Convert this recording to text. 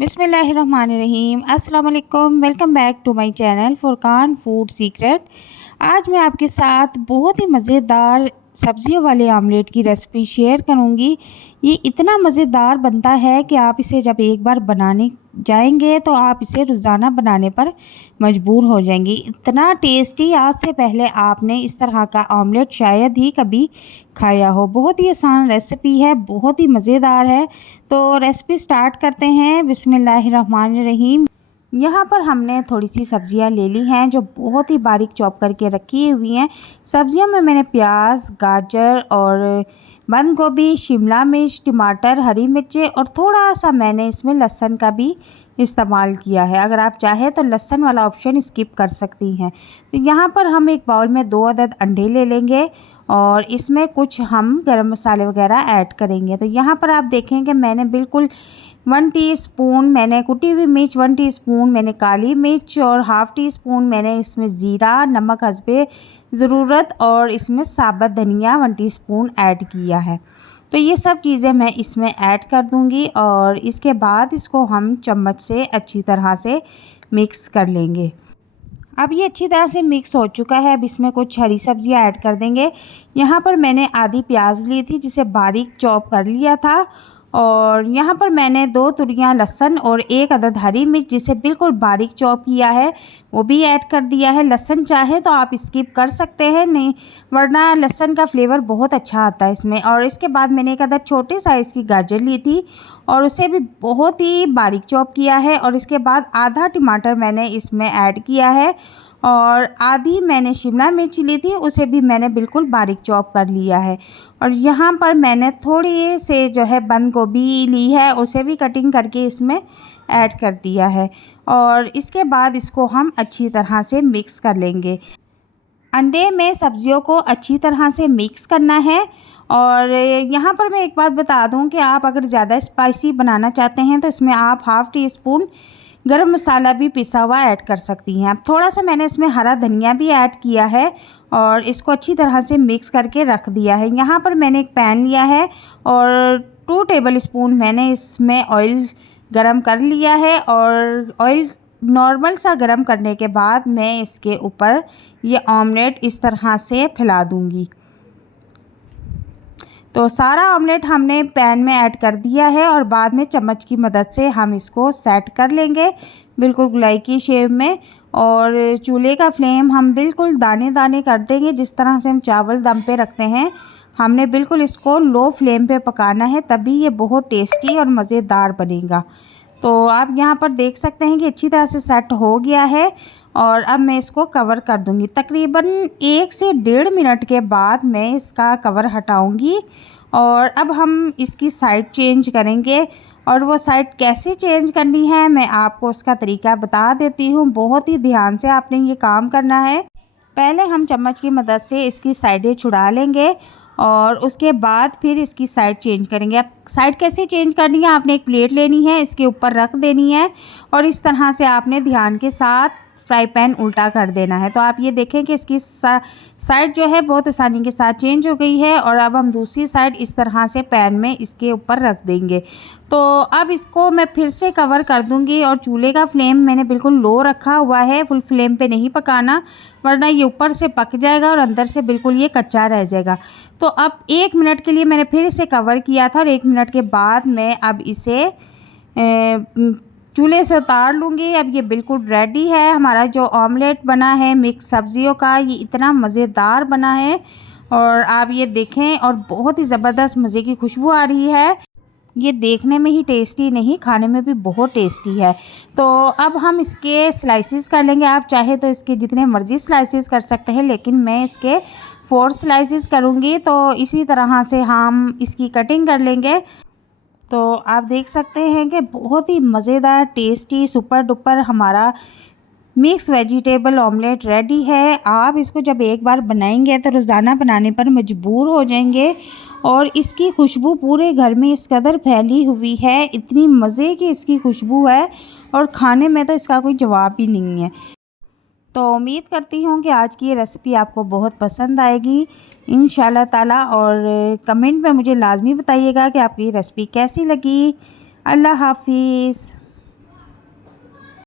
बिस्मिल्लाहिर्रहमानिर्रहीम। अस्सलाम वालेकुम। Welcome back to my channel Furqan food secret. आज मैं आपके साथ बहुत ही मज़ेदार सब्जियों वाले आमलेट की रेसिपी शेयर करूंगी। ये इतना मज़ेदार बनता है कि आप इसे जब एक बार बनाने जाएंगे तो आप इसे रोज़ाना बनाने पर मजबूर हो जाएंगी। इतना टेस्टी, आज से पहले आपने इस तरह का आमलेट शायद ही कभी खाया हो। बहुत ही आसान रेसिपी है, बहुत ही मज़ेदार है। तो रेसिपी स्टार्ट करते हैं। बिस्मिल्लाहिर्रहमानिर्रहीम। यहाँ पर हमने थोड़ी सी सब्जियाँ ले ली हैं जो बहुत ही बारीक चॉप करके रखी हुई हैं। सब्जियों में मैंने प्याज, गाजर और बंद गोभी, शिमला मिर्च, टमाटर, हरी मिर्चें और थोड़ा सा मैंने इसमें लहसुन का भी इस्तेमाल किया है। अगर आप चाहें तो लहसुन वाला ऑप्शन स्किप कर सकती हैं। तो यहाँ पर हम एक बाउल में 2 अदद अंडे ले लेंगे और इसमें कुछ हम गरम मसाले वगैरह ऐड करेंगे। तो यहाँ पर आप देखेंगे मैंने बिल्कुल 1 टीस्पून मैंने कुटी हुई मिर्च, 1 टीस्पून मैंने काली मिर्च और हाफ़ टी स्पून मैंने इसमें ज़ीरा, नमक हस्बे ज़रूरत और इसमें साबुत धनिया 1 टीस्पून ऐड किया है। तो ये सब चीज़ें मैं इसमें ऐड कर दूंगी और इसके बाद इसको हम चम्मच से अच्छी तरह से मिक्स कर लेंगे। अब ये अच्छी तरह से मिक्स हो चुका है। अब इसमें कुछ हरी सब्जियां ऐड कर देंगे। यहाँ पर मैंने आधी प्याज ली थी जिसे बारीक चॉप कर लिया था और यहाँ पर मैंने 2 तुरियां लहसुन और 1 अदद हरी मिर्च जिसे बिल्कुल बारीक चॉप किया है वो भी ऐड कर दिया है। लहसुन चाहे तो आप स्किप कर सकते हैं, नहीं वरना लहसुन का फ्लेवर बहुत अच्छा आता है इसमें। और इसके बाद मैंने 1 अदद छोटे साइज़ की गाजर ली थी और उसे भी बहुत ही बारीक चॉप किया है। और इसके बाद आधा टमाटर मैंने इसमें ऐड किया है और आधी मैंने शिमला मिर्च ली थी, उसे भी मैंने बिल्कुल बारीक चॉप कर लिया है। और यहाँ पर मैंने थोड़ी से जो है बंद गोभी ली है, उसे भी कटिंग करके इसमें ऐड कर दिया है। और इसके बाद इसको हम अच्छी तरह से मिक्स कर लेंगे। अंडे में सब्जियों को अच्छी तरह से मिक्स करना है। और यहाँ पर मैं एक बात बता दूँ कि आप अगर ज़्यादा स्पाइसी बनाना चाहते हैं तो इसमें आप हाफ़ टी स्पून गरम मसाला भी पिसा हुआ ऐड कर सकती हैं। थोड़ा सा मैंने इसमें हरा धनिया भी ऐड किया है और इसको अच्छी तरह से मिक्स करके रख दिया है। यहाँ पर मैंने एक पैन लिया है और 2 टेबल स्पून मैंने इसमें ऑयल गरम कर लिया है। और ऑयल नॉर्मल सा गरम करने के बाद मैं इसके ऊपर ये ऑमलेट इस तरह से फैला दूँगी। तो सारा ऑमलेट हमने पैन में ऐड कर दिया है और बाद में चम्मच की मदद से हम इसको सेट कर लेंगे बिल्कुल गोलाई की शेप में। और चूल्हे का फ्लेम हम बिल्कुल दाने दाने कर देंगे। जिस तरह से हम चावल दम पे रखते हैं हमने बिल्कुल इसको लो फ्लेम पे पकाना है, तभी ये बहुत टेस्टी और मज़ेदार बनेगा। तो आप यहाँ पर देख सकते हैं कि अच्छी तरह से सेट हो गया है। और अब मैं इसको कवर कर दूंगी। तकरीबन 1 से 1.5 मिनट के बाद मैं इसका कवर हटाऊंगी और अब हम इसकी साइड चेंज करेंगे। और वो साइड कैसे चेंज करनी है मैं आपको उसका तरीका बता देती हूँ। बहुत ही ध्यान से आपने ये काम करना है। पहले हम चम्मच की मदद से इसकी साइडें छुड़ा लेंगे और उसके बाद फिर इसकी साइड चेंज करेंगे। अब साइड कैसे चेंज करनी है, आपने एक प्लेट लेनी है, इसके ऊपर रख देनी है और इस तरह से आपने ध्यान के साथ फ्राई पैन उल्टा कर देना है। तो आप ये देखें कि इसकी साइड जो है बहुत आसानी के साथ चेंज हो गई है। और अब हम दूसरी साइड इस तरह से पैन में इसके ऊपर रख देंगे। तो अब इसको मैं फिर से कवर कर दूंगी और चूल्हे का फ्लेम मैंने बिल्कुल लो रखा हुआ है, फुल फ्लेम पे नहीं पकाना वरना ये ऊपर से पक जाएगा और अंदर से बिल्कुल ये कच्चा रह जाएगा। तो अब 1 मिनट के लिए मैंने फिर इसे कवर किया था और 1 मिनट के बाद मैं अब इसे चूल्हे से उतार लूँगी। अब ये बिल्कुल रेडी है। हमारा जो ऑमलेट बना है मिक्स सब्जियों का, ये इतना मज़ेदार बना है और आप ये देखें और बहुत ही ज़बरदस्त मज़े की खुशबू आ रही है। ये देखने में ही टेस्टी नहीं, खाने में भी बहुत टेस्टी है। तो अब हम इसके स्लाइसेस कर लेंगे। आप चाहे तो इसके जितने मर्ज़ी स्लाइसेस कर सकते हैं, लेकिन मैं इसके 4 स्लाइसेस करूँगी। तो इसी तरह से हम इसकी कटिंग कर लेंगे। तो आप देख सकते हैं कि बहुत ही मज़ेदार, टेस्टी, सुपर डुपर हमारा मिक्स वेजिटेबल ऑमलेट रेडी है। आप इसको जब एक बार बनाएंगे तो रोज़ाना बनाने पर मजबूर हो जाएंगे। और इसकी खुशबू पूरे घर में इस कदर फैली हुई है, इतनी मज़े की इसकी खुशबू है और खाने में तो इसका कोई जवाब ही नहीं है। तो उम्मीद करती हूँ कि आज की ये रेसिपी आपको बहुत पसंद आएगी इंशाल्लाह ताला। और कमेंट में मुझे लाजमी बताइएगा कि आपकी रेसिपी कैसी लगी। अल्लाह हाफिज़।